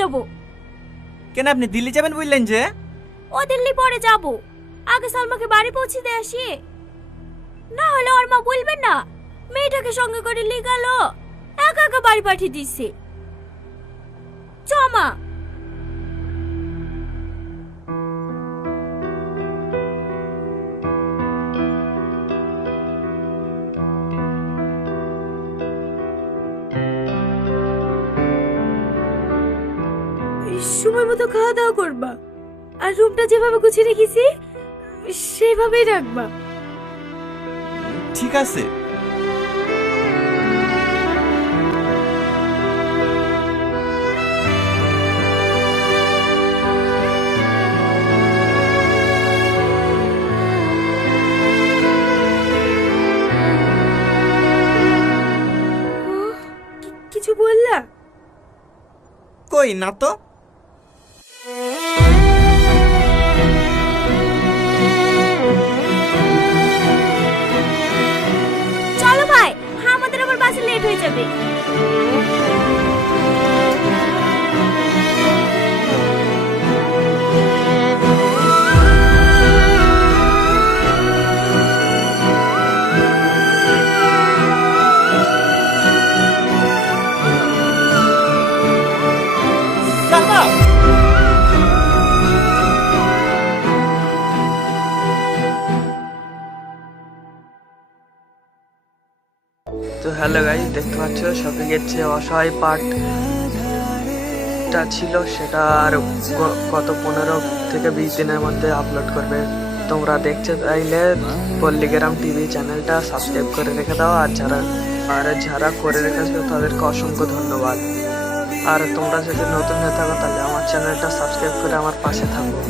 যাব। কেন আপনি দিল্লি যাবেন বললেন যে? ও দিল্লি পরে যাব, আগে সালমাকে বাড়ি পৌঁছে দিয়ে আসি, না হলে ওর মা বলবেন না মেয়েটাকে সঙ্গে করে নিয়ে গেল, একা একা বাড়ি পাঠিয়ে দিচ্ছে। চ মা। সময় মতো খাওয়া দাওয়া করবা, আর রুমটা যেভাবে গুছিয়ে রেখেছি সেভাবেই রাখবা। ঠিক আছে। কিছু বললা? কই না তো। চলো ভাই, আমাদের আবার বাসে লেট হয়ে যাবে। সালমা! তো হ্যালো গাইস, দেখতে পাচ্ছ শপিংয়ের যে অসহায় পার্টটা ছিল সেটা আর গত 15 থেকে 20 দিনের মধ্যে আপলোড করবে। তোমরা দেখতে চাইলে পল্লীগ্রাম টিভি চ্যানেলটা সাবস্ক্রাইব করে রেখে দাও, আর যারা করে রেখেছো তাদেরকে অসংখ্য ধন্যবাদ। আর তোমরা যদি নতুন হয়ে থাকো তাহলে আমার চ্যানেলটা সাবস্ক্রাইব করে আমার পাশে থাকো।